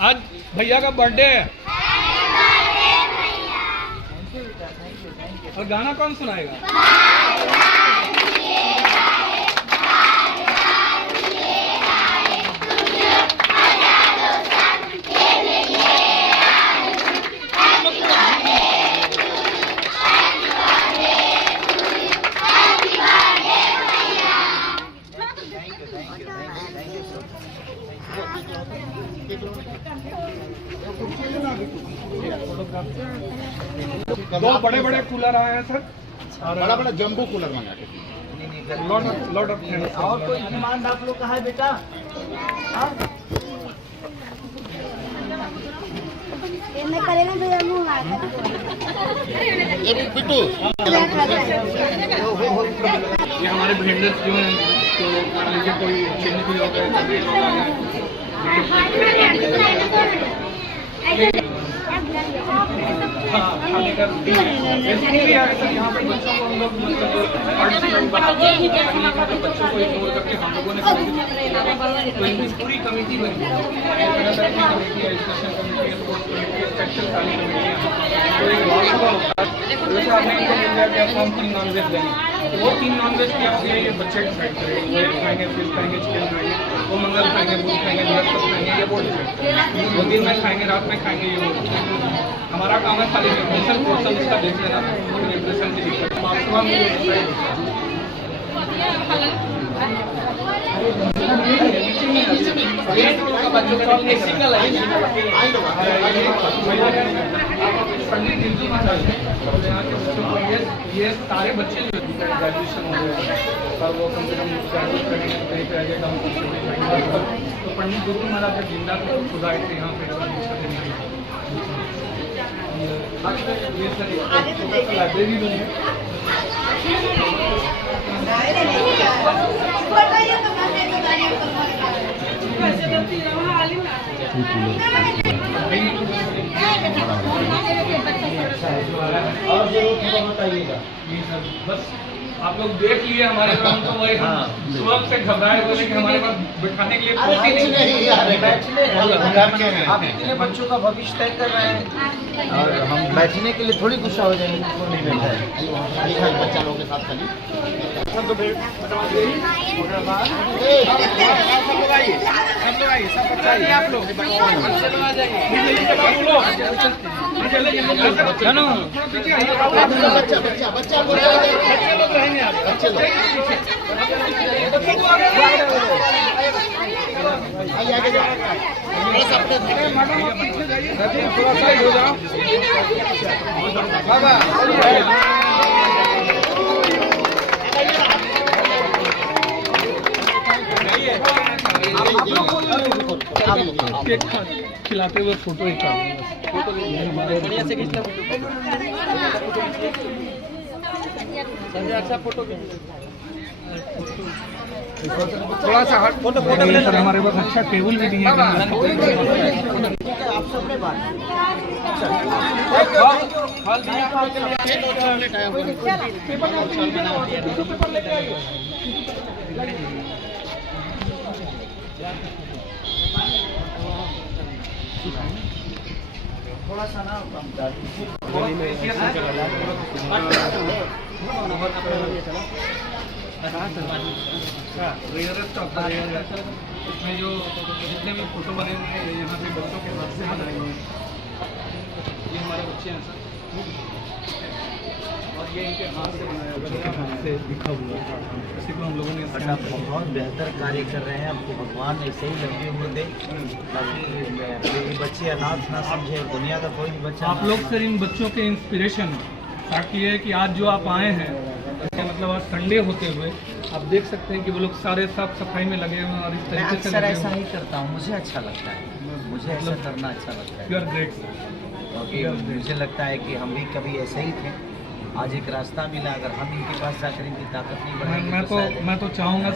आज भैया का बर्थडे है और गाना कौन सुनाएगा? दो बड़े बड़े कूलर आए हैं सर, बड़ा बड़ा जंबो कूलर मंगा के। Lot of thanks. और कोई डिमांड आप लोग का है बेटा? बिट्टू ये हमारे वेंडर्स जो हैं, तो मान लीजिए कोई चीनी भी हो गया, खाने का यहाँ पे बच्चों को हम लोग मतलब बच्चों को इग्नोर करके हम लोगों ने तो इनकी पूरी कमेटी बनी है, कमेटी है, एजुकेशन कमेटी है, स्पोर्ट्स कमेटी है, सेक्शन सारी कमेटी है। तो एक बहुत बड़ा होता है, जैसे आपने इनको मिल जाए कि आपको हम 3 नॉनवेज देंगे, वो 3 नॉनवेज की आपके ये बच्चे डिसाइड करेंगे, वो खाएंगे, फिश खाएंगे, चिकन खाएंगे, वो मंगल खाएंगे, बुध खाएंगे, बृहस्पति खाएंगे, ये बोर्ड डिसाइड, वो दिन में खाएंगे, रात में खाएंगे, ये बोर्ड। हमारा काम है खाली न्यूट्रिशन पोर्शन उसका देख लेना, न्यूट्रिशन की दिक्कत सुबह में पंडित बिंदु महाराज यहाँ के बच्चों को ये सारे बच्चे जो ग्रेजुएशन हो गए और वो कम से कम ग्रेजुएट करेंगे कहीं पे आगे काम, तो पंडित गुरु महाराज जब जिंदा थे तो खुद आए थे यहाँ पे ये सर लाइब्रेरी बनी है। और जरूर बताइएगा। बस आप लोग देख लिए हमारे काम, तो वही सुबह से घबराए बोले कि हमारे पास बिठाने के लिए कुर्सी नहीं। आप इतने बच्चों का भविष्य तय कर रहे हैं और हम बैठने के लिए थोड़ी गुस्सा हो जाएंगे, नहीं बैठा है बच्चा लोगों के साथ खाली आप लोग बच्चा रहेंगे आप बच्चे लोग आगे जाओ, थोड़ा साइड हो जाओ बाबा। केक खिलाते हुए फोटो ही बढ़िया से खींचना, अच्छा फोटो थोड़ा सा हट फोटो सर, हमारे पास अच्छा टेबल भी दिए थोड़ा सा ना इसमें जो जितने भी फोटो बने हुए हैं यहाँ पे बच्चों के हाथ से बनाए हुए हैं, ये हमारे बच्चे हैं सर, और ये इनके हाथ से बनाया हुआ हाथ से लिखा हुआ है, इसी को हम लोगों ने बहुत बेहतर कार्य कर रहे हैं। आपको भगवान ऐसे ही लंबी उम्र दे ताकि बच्चे अनाथ ना समझे, दुनिया का कोई भी बच्चा। आप लोग सर इन बच्चों के इंस्पिरेशन, ताकि ये कि आज जो आप आए हैं, मतलब आज संडे होते हुए आप देख सकते हैं कि वो लोग सारे साफ सफाई में लगे हुए हैं और इस तरीके से अक्सर ऐसा ही करता हूँ, मुझे अच्छा लगता है, मुझे ऐसा करना अच्छा लगता है। You are great. क्योंकि मुझे लगता है कि हम भी कभी ऐसे ही थे, आज एक रास्ता मिला, अगर हम इनके पास जाकर इनकी ताकत नहीं बढ़ाएंगे मैं तो चाहूँगा